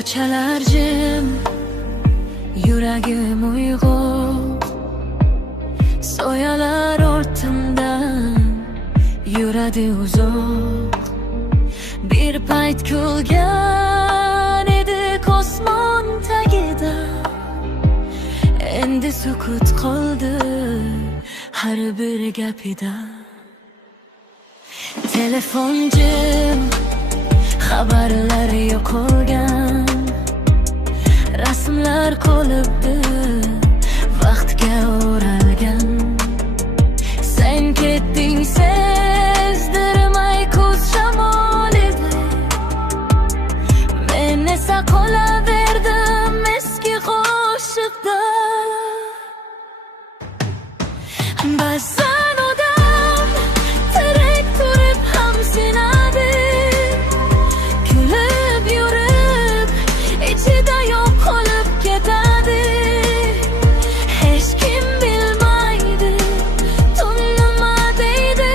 Ko'chalar jim, yuragim uyg'oq, soyalar ortimdan yuradi uzoq. Bir payt kulgan edik osmon tagida, endi sukut qoldi har bir gapida. Telefon jim, xabarlar yo'qolgan, rasmlar qolibdi vaqtga o'ralgan. Sen ketding sezdirmay kuz shamol edi, men esa qolaverdim eski qo'shiqda. Ba'zan odam tirik turib ham sinadi, kulib yurib ichida yo'q qolib ketadi. Hech kim bilmaydi tun nima deydi,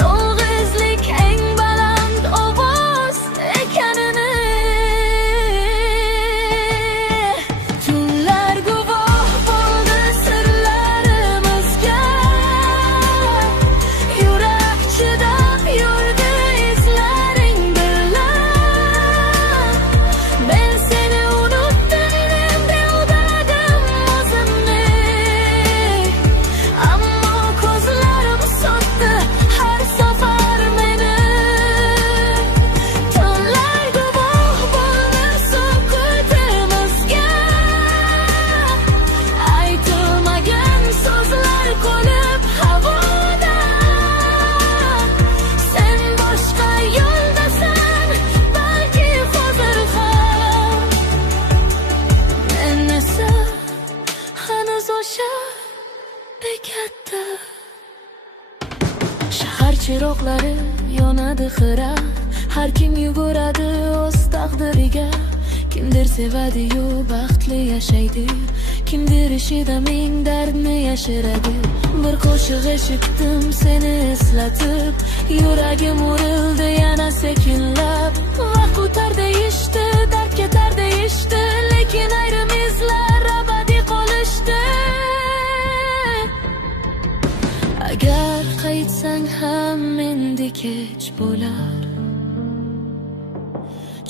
yolg'izlik eng baland ovoz ekanini. Tunlar guvoh bo'ldi sirlarimizga, yurak chidab yurdi izlaring bilan. Men seni unutdim, endi aldadim o'zimni, ammo ko'zlarim sotdi har safar meni. Tunlar guvoh bo'ldi sukutimizga, aytilmagan so'zlar qolib havoda. Sen boshqa yo'ldasan, balki hozir ham, men esa hanuz o'sha bekatda. Shahar chiroqlari yonadi xira, har kim yuguradi o'z taqdiriga. Kimdir sevadi-yu baxtli yashaydi, kimdir ishida ming dardni yashiradi. Bir qo'shiq eshitdim seni eslatib, yuragim urildi yana sekinlab. Vaqt o'tar deyishdi, dard ketar deyishdi, lekin ayrim izlar abadiy qolishdi. Agar qaytsang ham endi kech bo'lar,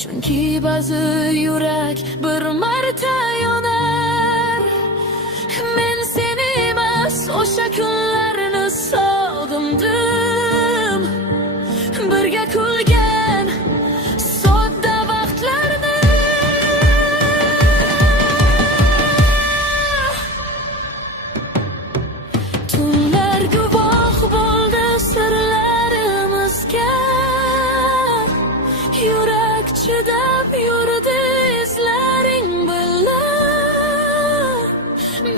chunki ba'zi yurak bir marta yonar. Men seni emas, o'sha kunlarni sog'indim, birga kulgan sodda vaqtlarni. Tunlar guvoh bo'ldi sirlarimizga, yurak chidab yurdi izlaring bilan.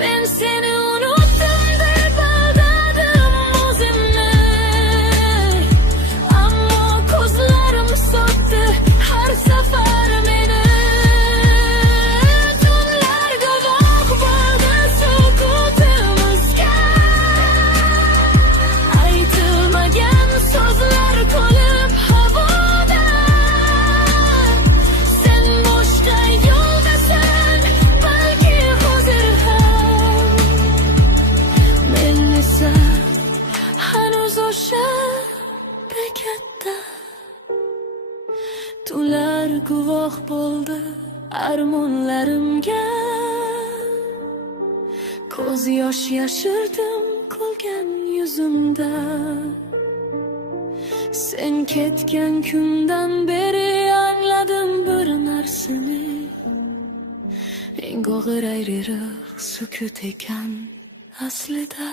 Men seni unutdim deb aldadim o'zimni, ammo ko'zlarim sotdi har safar meni. Tunlar guvoh bo'ldi sukutimizga, aytilmagan so'zlar qolib havoda. Sen boshqa yo'ldasan, balki hozir ham, men esa hanuz o'sha bekatda. Tunlar guvoh bo'ldi armonlarimga, ko'z yosh yashirdim kulgan yuzimda. Sen ketgan kundan beri angladim bir narsani, eng og'ir ayriliq sukut ekan aslida.